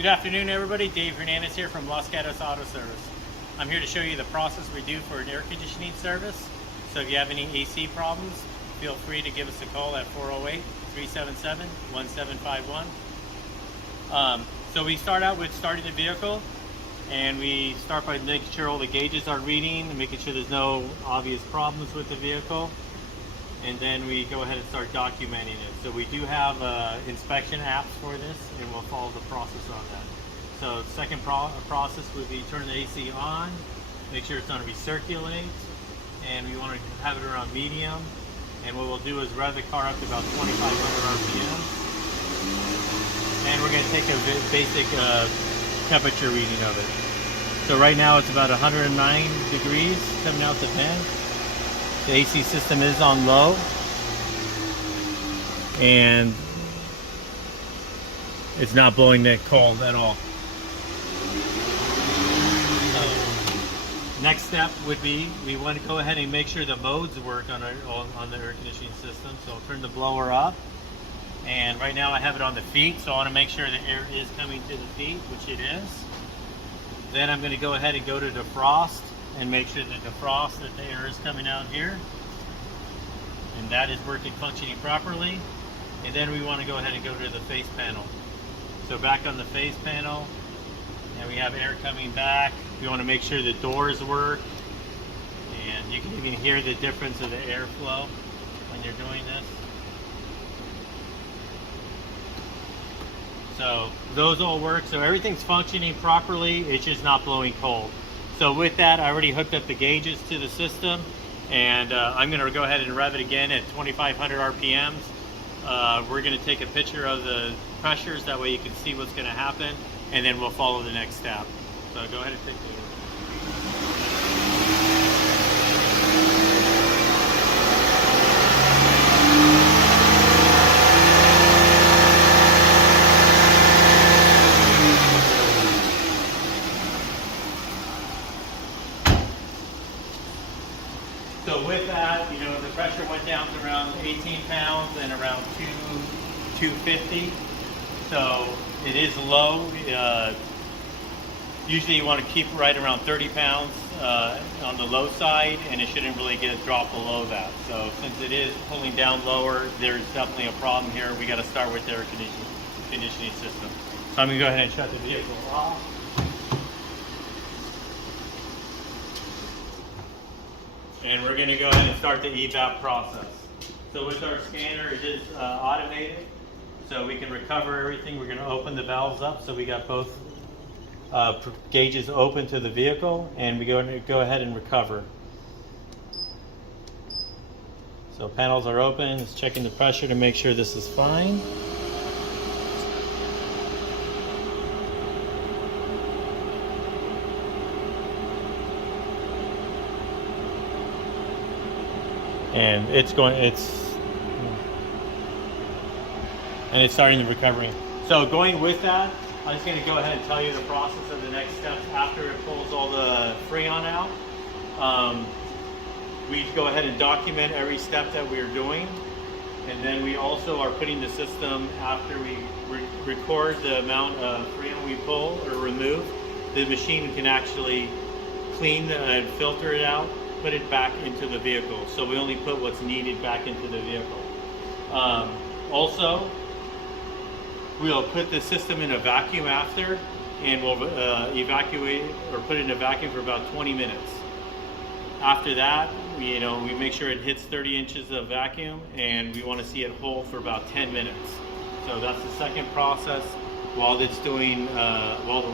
Good afternoon, everybody. Dave Hernandez here from Los Gatos Auto Service. I'm here to show you the process we do for an air conditioning service. So if you have any AC problems, feel free to give us a call at 408-377-1751. So we start out with starting the vehicle, and we start by making sure all the gauges are reading and making sure there's no obvious problems with the vehicle. And then we go ahead and start documenting it. So we do have inspection apps for this, and we'll follow the process on that. So the second process would be turn the AC on, make sure it's on recirculate, and we want to have it around medium. And what we'll do is rev the car up to about 2,500 RPM. And we're going to take a basic temperature reading of it. So right now it's about 109 degrees coming out the vent. The AC system is on low, and it's not blowing that cold at all. So, next step would be we want to go ahead and make sure the modes work on the air conditioning system. So I'll turn the blower up, and right now I have it on the feet, so I want to make sure the air is coming to the feet, which it is. Then I'm going to go ahead and go to defrost and make sure that the air is coming out here, and that is working, functioning properly. And then we want to go ahead and go to the face panel. So back on the face panel, and we have air coming back. We want to make sure the doors work, and you can even hear the difference of the airflow when you're doing this. So those all work, so everything's functioning properly, it's just not blowing cold. So with that, I already hooked up the gauges to the system, and I'm going to go ahead and rev it again at 2,500 RPMs. We're going to take a picture of the pressures, that way you can see what's going to happen, and then we'll follow the next step. So go ahead and take the So with that, the pressure went down to around 18 pounds and around 250. So it is low. Usually you want to keep right around 30 pounds on the low side, and it shouldn't really drop below that. So since it is pulling down lower, there's definitely a problem here. We got to start with the air conditioning system. So I'm going to go ahead and shut the vehicle off. And we're going to go ahead and start the evap process. So with our scanner, it is automated, so we can recover everything. We're going to open the valves up, so we got both gauges open to the vehicle, and we're going to go ahead and recover. So panels are open. It's checking the pressure to make sure this is fine. And it's starting the recovery. So going with that, I'm just going to go ahead and tell you the process of the next steps after it pulls all the Freon out. We go ahead and document every step that we're doing, and then we also are putting the system, after we record the amount of Freon we pull or remove, the machine can actually clean and filter it out, put it back into the vehicle. So we only put what's needed back into the vehicle. Also, we'll put the system in a vacuum after, and we'll evacuate or put it in a vacuum for about 20 minutes. After that, we make sure it hits 30 inches of vacuum, and we want to see it hold for about 10 minutes. So that's the second process. While we're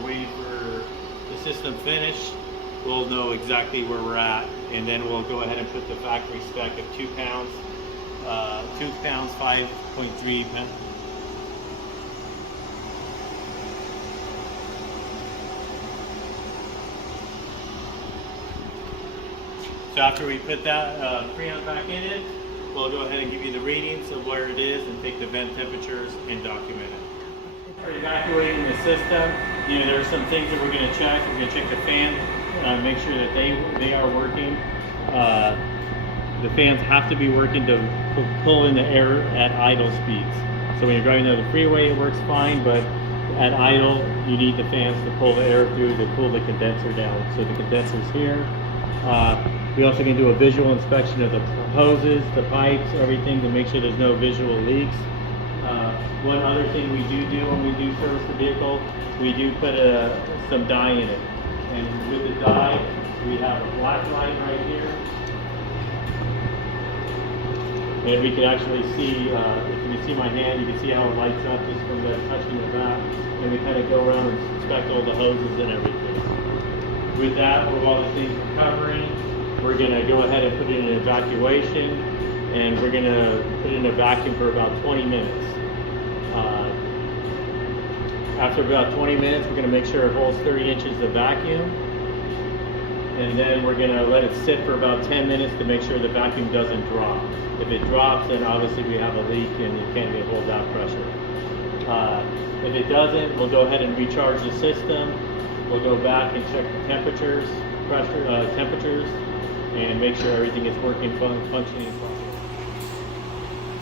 waiting for the system finish, we'll know exactly where we're at, and then we'll go ahead and put the factory spec of 2 pounds, 5.3 pounds. So after we put that Freon back in it, we'll go ahead and give you the readings of where it is and take the vent temperatures and document it. For evacuating the system, there are some things that we're going to check. We're going to check the fan, make sure that they are working. The fans have to be working to pull in the air at idle speeds. So when you're driving down the freeway, it works fine, but at idle, you need the fans to pull the air through to cool the condenser down. So the condenser's here. We also can do a visual inspection of the hoses, the pipes, everything to make sure there's no visual leaks. One other thing we do when we do service the vehicle, we do put some dye in it. And with the dye, we have a black light right here. And we can actually see, if you can see my hand, you can see how it lights up just from the touching the back. And we kind of go around and inspect all the hoses and everything. With that, while the thing's recovering, we're going to go ahead and put it in evacuation. And we're going to put it in a vacuum for about 20 minutes. After about 20 minutes, we're going to make sure it holds 30 inches of vacuum. And then we're going to let it sit for about 10 minutes to make sure the vacuum doesn't drop. If it drops, then obviously we have a leak and it can't hold that pressure. If it doesn't, we'll go ahead and recharge the system. We'll go back and check the temperatures, and make sure everything is working, functioning properly.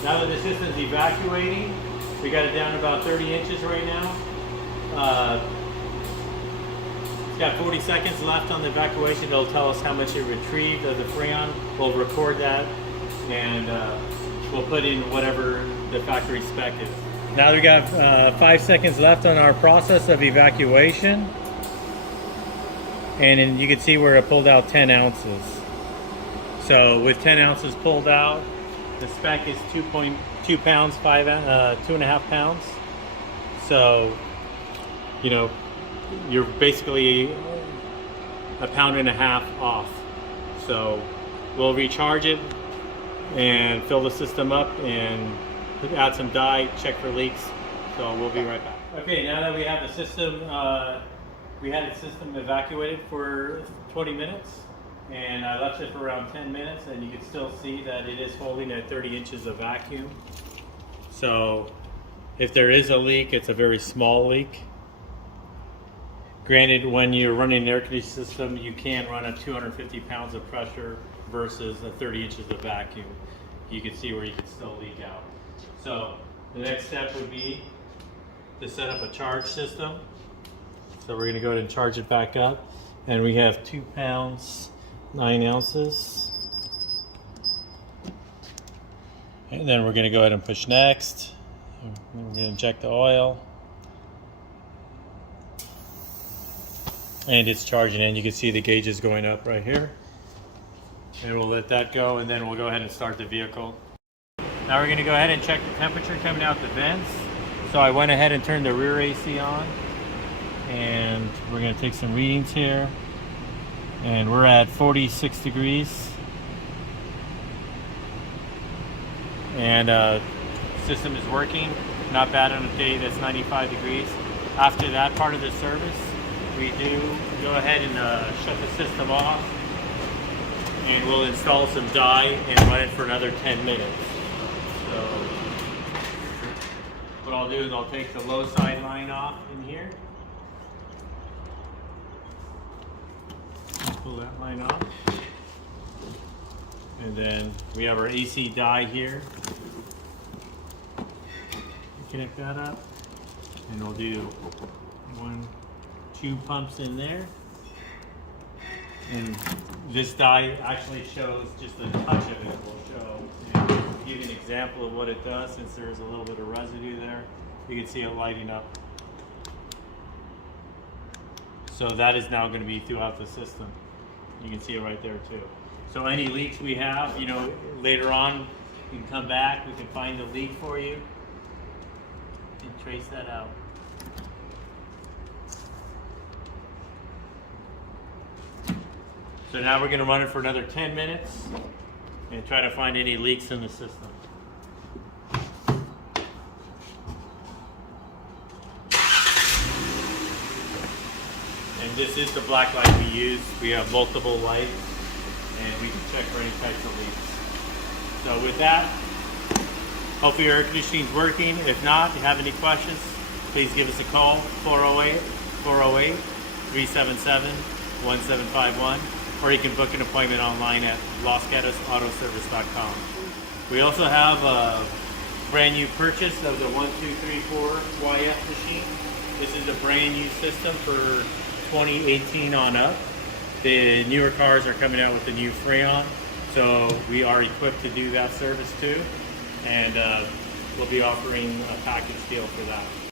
Now that the system's evacuating, we got it down about 30 inches right now. It's got 40 seconds left on the evacuation. It'll tell us how much it retrieved of the Freon. We'll record that, and we'll put in whatever the factory spec is. Now we got 5 seconds left on our process of evacuation. And then you can see where it pulled out 10 ounces. So with 10 ounces pulled out, the spec is 2.2 pounds, 2.5 pounds. So, you know, you're basically 1.5 pounds off. So we'll recharge it and fill the system up and add some dye, check for leaks. So we'll be right back. Okay, now that we have the system, we had the system evacuated for 20 minutes, and I left it for around 10 minutes, and you can still see that it is holding at 30 inches of vacuum. So if there is a leak, it's a very small leak. Granted, when you're running an air conditioning system, you can run at 250 pounds of pressure versus 30 inches of vacuum. You can see where you can still leak out. So the next step would be to set up a charge system. So we're going to go ahead and charge it back up. And we have 2 pounds, 9 ounces. And then we're going to go ahead and push next. We're going to inject the oil. And it's charging, and you can see the gauges going up right here. And we'll let that go, and then we'll go ahead and start the vehicle. Now we're going to go ahead and check the temperature coming out the vents. So I went ahead and turned the rear AC on. And we're going to take some readings here. And we're at 46 degrees. And system is working. Not bad on a day that's 95 degrees. After that part of the service, we do go ahead and shut the system off. And we'll install some dye and run it for another 10 minutes. So what I'll do is I'll take the low side line off in here. Pull that line off. And then we have our AC dye here. Connect that up. And we'll do 2 pumps in there. And this dye actually shows just a touch of it will show. And to give you an example of what it does, since there's a little bit of residue there, you can see it lighting up. So that is now going to be throughout the system. You can see it right there too. So any leaks we have, you know, later on, you can come back, we can find the leak for you and trace that out. So now we're going to run it for another 10 minutes and try to find any leaks in the system. And this is the black light we use. We have multiple lights and we can check for any types of leaks. So with that, hopefully your air conditioning is working. If not, if you have any questions, please give us a call, 408-377-1751. Or you can book an appointment online at LosGatosAutoservice.com. We also have a brand new purchase of the 1234 YF machine. This is a brand new system for 2018 on up. The newer cars are coming out with the new Freon, so we are equipped to do that service too, and we'll be offering a package deal for that.